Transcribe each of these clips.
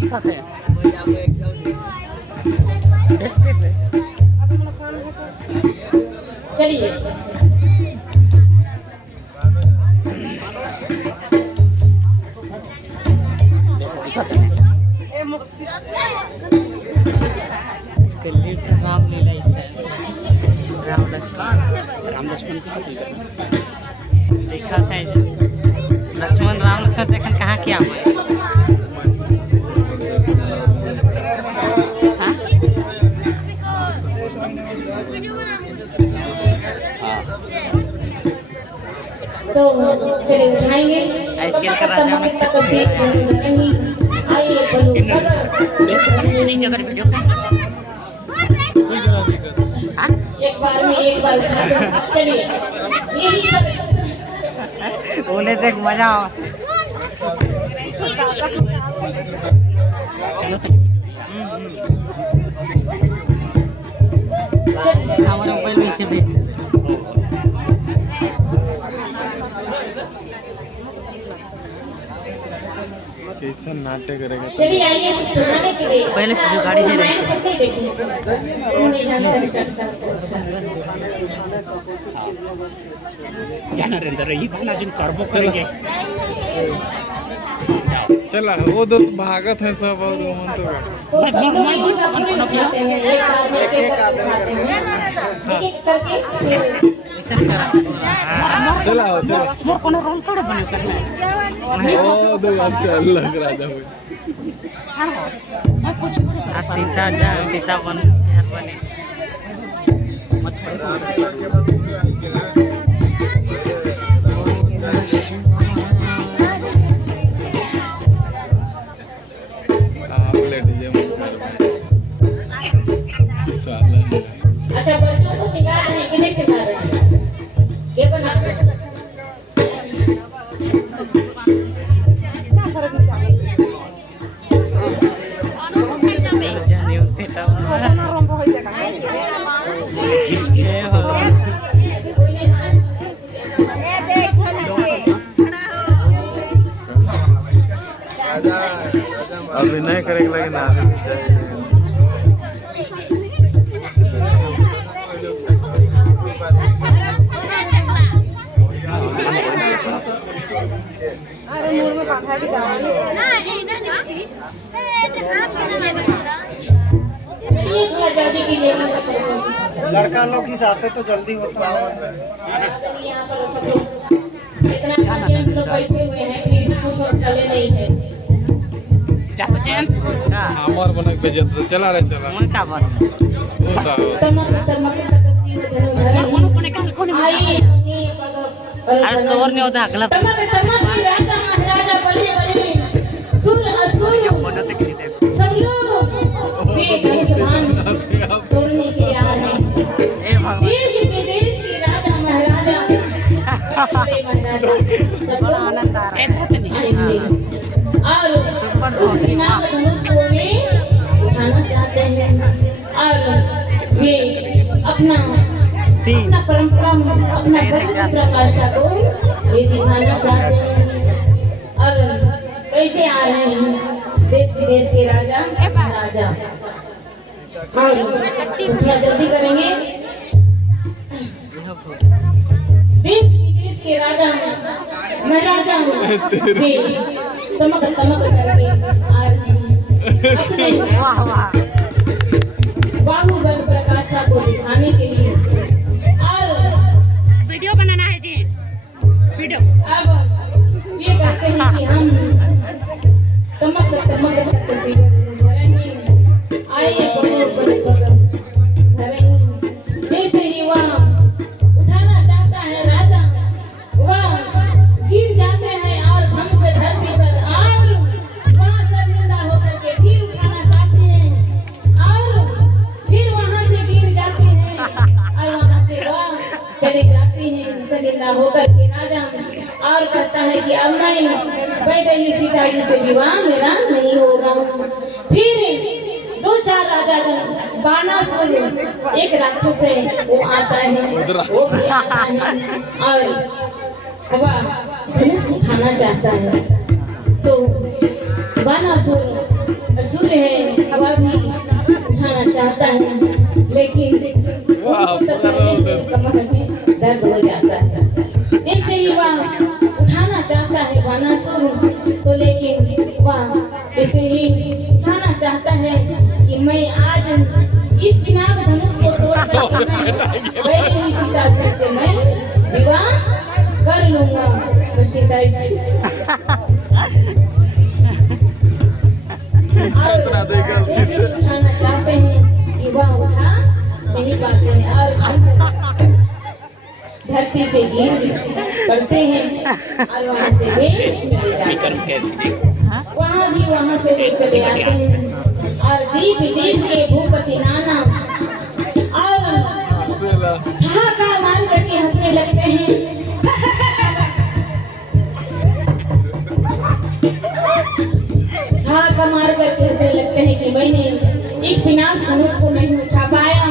दिखाते हैं। चलिए दिखाते हैं। रामलीला इस राम लक्ष्मण देखा था लक्ष्मण राम लक्ष्मण देखन कहाँ क्या तो चलिए उठाएंगे आजकल का राजा में आइए एक बार में एक बार चलिए यही बोले देख मजा आओ। हमारे मोबाइल में से देख कैसा नाट्य करेगा। चलिए आइए पहले से जो गाड़ी है जाना रेंदर ये गाना जिन करबो करेंगे। चला वो दो भागत है सब और मन तो एक आदमी करके चला चला मोर कोनो रोल थोड़े बने करना ओ दो अच्छा लग रहा था मैं कुछ सीता जा सीता बन बने मत अच्छा बच्चों को सिखा रहे हैं कि नहीं सिखा रहे हैं ये बना अभिनय करेगा लेकिन आदमी चाहिए। अरे मुंह में बांधा भी डाल लड़का लोग ही चाहते तो जल्दी होता है। इतना लोग बैठे हुए हैं फिर भी कुछ और चले नहीं है। हमार बनक पे जत चला रे चला मन का बन अरे तोर नहीं होता अगला राजा महाराजा बड़े बड़े सुर असुर सब लोग बेधनुष्मान तोड़ने के लिए आ रहे हैं। देश विदेश के राजा महाराजा बड़ा आनंद आ रहा है और उस बिना धनुष को वे उठाना चाहते हैं और वे अपना परंपरा अपना पवित्र प्रकाष्ठा को वे दिखाना चाहते हैं। और कैसे आ रहे हैं देश विदेश के राजा राजा और थोड़ा जल्दी करेंगे। देश विदेश के राजा महाराजा वे तमक करके आ रहे हैं अपने बाहुबल प्रकाष्ठा को दिखाने के लिए। और वीडियो बनाना है जी वीडियो। अब ये कहते हैं कि हम तमक से आइए जैसे ही वह उठाना चाहता है राजा वह गिर जाते हैं और हम से धरती पर और वहाँ से जिंदा होकर के फिर उठाना चाहते हैं और फिर वहाँ से गिर जाते हैं और वहाँ से वह चले जाते हैं जिंदा होकर के राजा और कहता है कि अब मैं वैदेही सीता जी से विवाह मेरा नहीं होगा। फिर दो चार राजागण बाणासुर एक राक्षस है वो आता है वो भी आता है और वह धनुष उठाना चाहता है तो बाणासुर है वह भी उठाना चाहता है, लेकिन कमर में दर्द हो जाता है। जैसे ही वह उठाना चाहता है बानासुर तो, लेकिन वह इसे ही उठाना चाहता है कि मैं आज इस पिनाक धनुष को तोड़ करके मैं वैदेही सीता से मैं विवाह कर लूंगा। तो सीता उठाना चाहते हैं कि वह उठा नहीं पाते हैं और धरती पे गिर पड़ते हैं और वहाँ से वे चले जाते हैं। वहाँ से वे चले आते हैं और दीप दीप के भूपति नाना और ठहाका मार करके हंसने लगते हैं। ठहाका मार करके हंसने लगते हैं कि मैंने एक विनाश धनुष को नहीं उठा पाया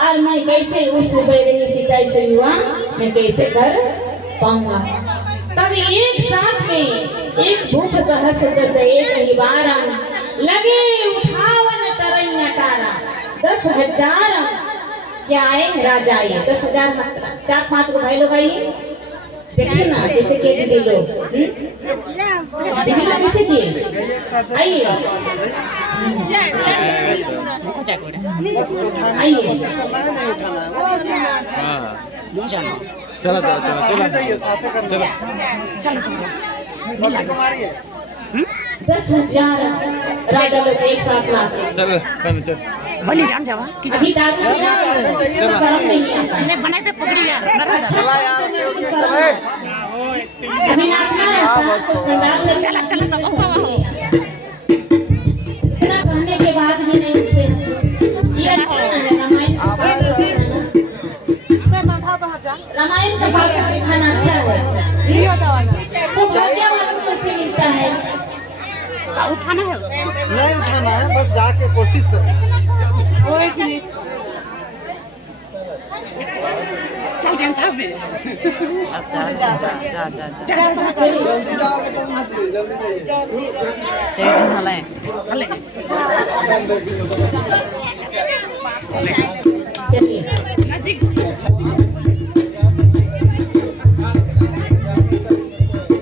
और मैं कैसे उस वैदेही सीता से विवाह मैं कैसे कर पाऊंगा। तब एक साथ में एक भूप सहस्त्र से एक ही बार लगे उठावन तरई नटारा 10,000 क्या आए राजा आए 10,000 4-5 को भाई लोग आइए देखिए ना जैसे के दीदी लोग दीदी कैसे किए आइए बस उठाना है, कोशिश करना है, नहीं उठाना है। चलो साथ में जाइए, साथ में करना है। कुमारी है 10,000 राजा लोग एक साथ लाते चल बनी जान जावा अभी दादी शर्म नहीं आता मैं बनाए थे पकड़ी यार अभी नाचना रहता तो पंडाल में चला चला तो हो इतना कहने के बाद भी नहीं उठते। ये अच्छा है रामायण का पाठ करके खाना अच्छा है। सौभाग्यवान को कैसे मिलता है? उठाना है उसको नहीं उठाना है, बस जाके कोशिश करना। चल जनता में जल्दी जाओगे तब मत जल्दी चलिए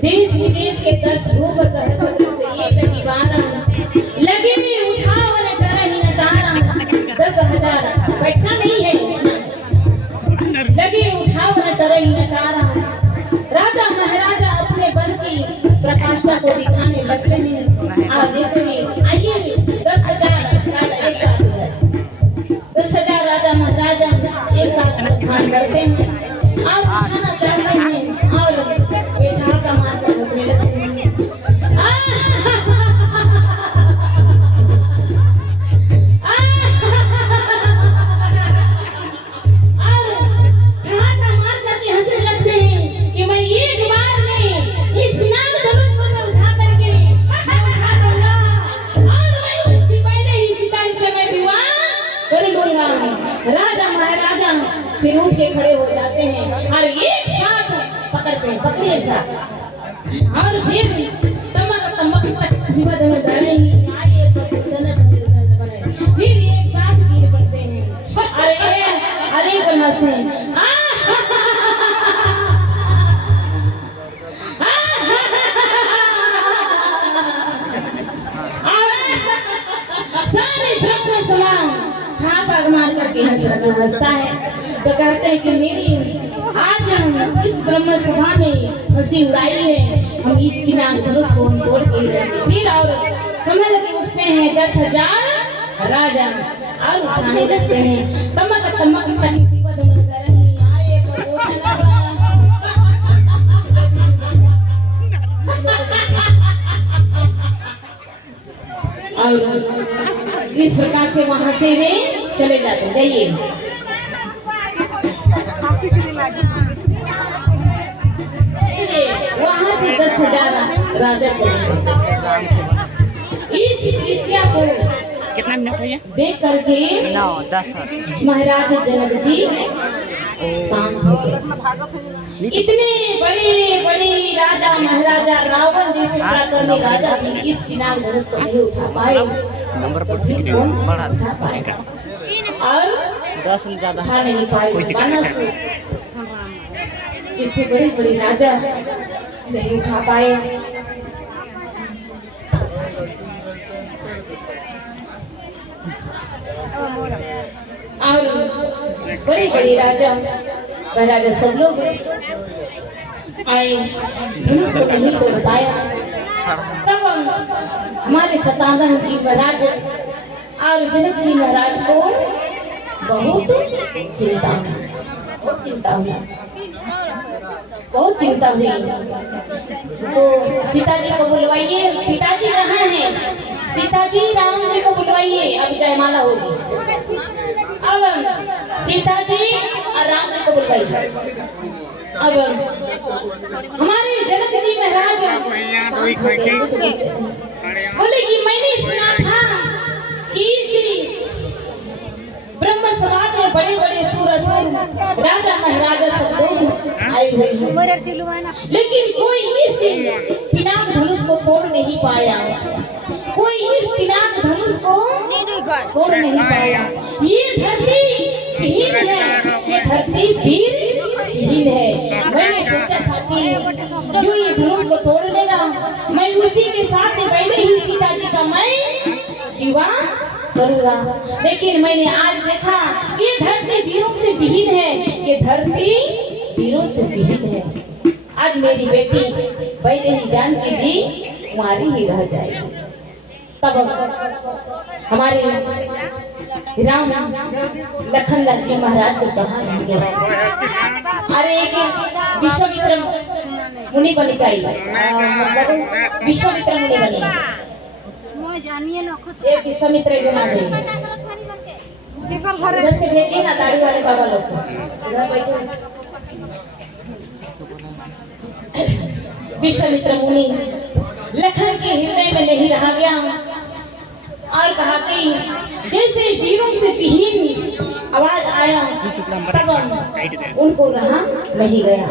देश विदेश के 10 भूप सहस्त्र से एक ही बार लगे उठावन करही नटारा 10,000 बैठना नहीं है लगे उठावन करही नटारा। राजा महाराजा अपने बल की प्रकाष्ठा को दिखाने लगते हैं और जैसे आइए 10,000 राजा एक साथ 10,000 राजा महाराजा एक साथ प्रस्थान करते हैं और उठाना चाहते हैं और बैठा का मारकर हंसने लगते हैं। राजा महाराजा फिर उठ के खड़े हो जाते हैं और एक साथ पकड़ते हैं पकड़े एक साथ और फिर तमक जीवन में धरे ही आए फिर एक साथ गिर पड़ते हैं। अरे को हंसते हैं सारे ब्रह्म सलाम हाँ मार करके हंसता है। तो कहते हैं कि मेरी आज हम इस ब्रह्म सभा में हंसी उड़ाई है, हम इस बिना धनुष को हम तोड़ के रहेंगे। फिर और समय लगे उठते हैं 10,000 राजा और उठाने लगते हैं तमक तक आए और इस प्रकार से वहां से वे चले जाते। जाइए वहां से 10,000 राजा चले। इस दृश्य को कितना मिनट हो गया देख करके 9-10 महाराज जनक जी शांत हो गए। इतने बड़े बड़े राजा महाराजा रावण जैसे पराक्रमी राजा भी इस पिनाक धनुष को नहीं उठा पाए। फिर कौन उठा पाएगा? और 10 से ज्यादा उठा नहीं पाए मानस, इससे बड़े बड़े राजा नहीं उठा पाए। और बड़े बड़े राजा महाराजा सब लोग आए, धनुष को नहीं तो बताया। तब हमारे सतानंद जी महाराज और जनक जी महाराज को बहुत चिंता हुई, बहुत चिंता हुई, बहुत चिंता हुई। तो सीता जी को बुलवाइए। सीता जी कहाँ हैं? सीता जी राम जी को बुलवाइए, अब जयमाला होगी। अब सीता जी और राम जी को बुलवाइए। अब हमारे जनक जी महाराज बोले कि मैंने सुना था कि ब्रह्म समाज में बड़े बड़े सूर असुर राजा महाराजा सब लोग आए हुए हैं, लेकिन कोई इस पिनाक धनुष को तोड़ नहीं पाया। कोई इस पिनाक धनुष को तोड़ नहीं पाया। ये धरती हीन है, ये धरती वीरहीन है। मैंने सोचा था कि जो ये धनुष को तोड़ लेगा, मैं उसी के साथ पहले ही सीता जी का मैं विवाह करूंगा। लेकिन मैंने आज देखा ये धरती वीरों से विहीन है, ये धरती वीरों से विहीन है। आज मेरी बेटी वैदेही जानकी जी कुंवारी ही रह जाएगी। तब हमारे राम लखन लाल जी महाराज को सहा नहीं गया। अरे एक विश्वामित्र मुनि बनी गई, विश्वामित्र मुनि बनी, एक विश्वामित्र जो ना गई, उधर से भेजिए ना दाढ़ी वाले बाबा लोग को, उधर बैठो। विश्वामित्र मुनि लखन के हृदय में नहीं रहा गया और कहा कि जैसे वीरों से विहीन आवाज आया, तब उनको रहा नहीं गया।